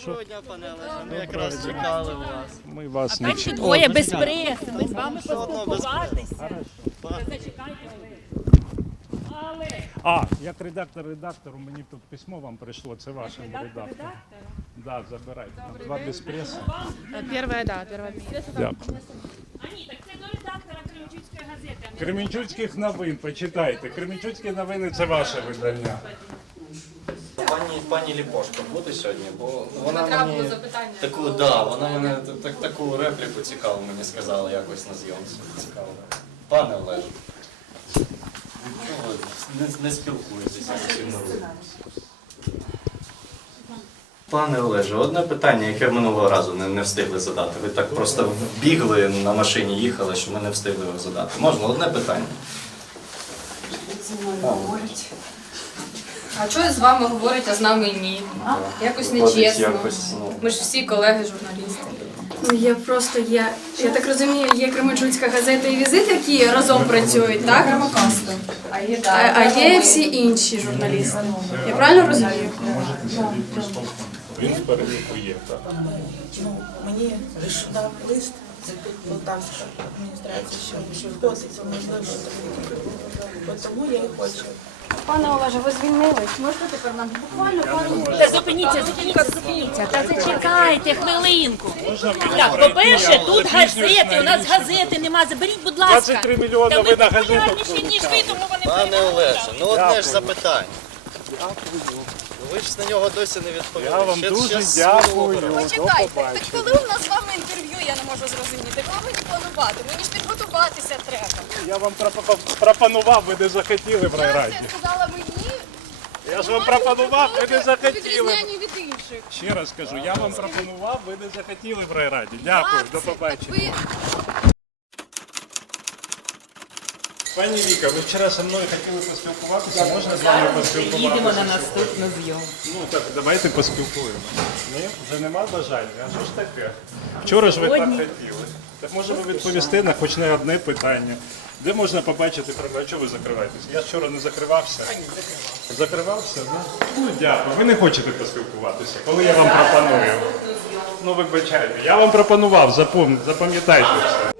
Доброго дня, пане Олеже. Ми якраз чекали вас. Ми вас не Перші двоє без преси. Ми з вами поспілкуватися. Зачекайте, Але А, як редактор редактору, мені тут письмо вам прийшло, це редактором. редактор. Да, забирайте. Два без преси. Первая, да, первая. Дякую. А ні, так це до редактора Кременчуцької газети. Кременчуцьких новин, почитайте. Кременчуцькі новини це ваше видання. Пані, пані Ліпошко буде сьогодні, бо вона мені таку, да, вона мене так, таку репліку цікаву мені сказала якось на зйомці. Цікаво. Пане Олеже. Ну, ви не, не спілкуєтеся з цим народом. Пане Олеже, одне питання, яке минулого разу не, не встигли задати. Ви так просто бігли на машині, їхали, що ми не встигли його задати. Можна одне питання? А чого з вами говорять, а з нами ні? Якось нечесно. якось, ну, Ми ж всі колеги журналісти. Ну, є просто є. Я так розумію, є Кременчуцька газета і візит, які разом працюють, так? А є А, а є всі інші журналісти. Я правильно розумію? Він в переліку є, так. Ну, мені лише дав лист з Полтавська адміністрація, що, що входить, можливо, тому я і хочу. Пане Олеже, ви звільнились. Можете тепер нам буквально пару Та зупиніться, зупиніться, зупиніться. Та зачекайте хвилинку. Так, по-перше, тут газети, у нас газети нема. Заберіть, будь ласка. 23 мільйони Та ви на газету популярніші, ніж ви, тому вони Пане Олеже, ну одне ж запитання. Ви ж на нього досі не відповіли. Я вам Ще- дуже з дякую. До Почекайте, так побачення. коли у нас з вами інтерв'ю, я не можу зрозуміти. Коли мені планувати? Мені ж треба. Я вам пропо- пропонував, ви не захотіли в Я райраді. все сказала мені. Я ж вам пропонував, ви не захотіли. Відрізняні від інших. Ще раз кажу, я вам пропонував, ви не захотіли в райраді. Дякую, до побачення. Ви Пані Віка, ви вчора зі мною хотіли поспілкуватися, можна з вами поспілкуватися? Їдемо на наступну зйомку. Ну так давайте поспілкуємося. Ні? Вже нема бажання. А що ж таке? Вчора ж ви так хотіли. Так може ви відповісти на хоч не одне питання. Де можна побачити проблему? Чого ви закриваєтесь? Я вчора не закривався. Закривався? Ну, ну дякую. Ви не хочете поспілкуватися, коли я вам пропоную. Ну вибачайте, я вам пропонував, запам'ятайте все.